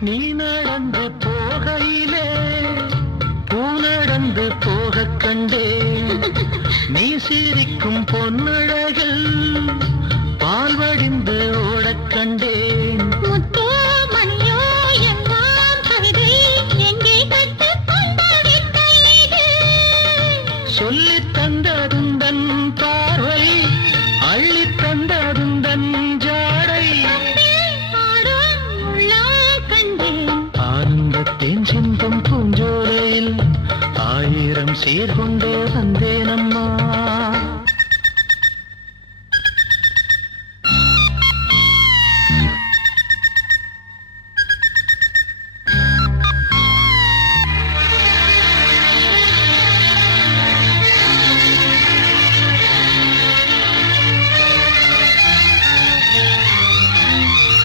நீ நடந்து போகையிலே பூ நடந்து போக கண்டேன். நீ சிரிக்கும் பொன்னழகில் பால் வடிந்து ஓடக் கண்டேன். முத்தோ மணியோ எல்லாம் கவிதை எங்கே கற்றுக்கொண்ட வித்தை இது? சொல்லித் தந்ததுந்தன் பார்வை, அள்ளித் தந்ததுந்தன் ஜாடை. ஆடும் உள்ளம் கண்டேன். ஆனந்தத்தேன் சிந்தும் பூஞ்சோலையில் ஆயிரம் சீர்கொண்டே வந்தே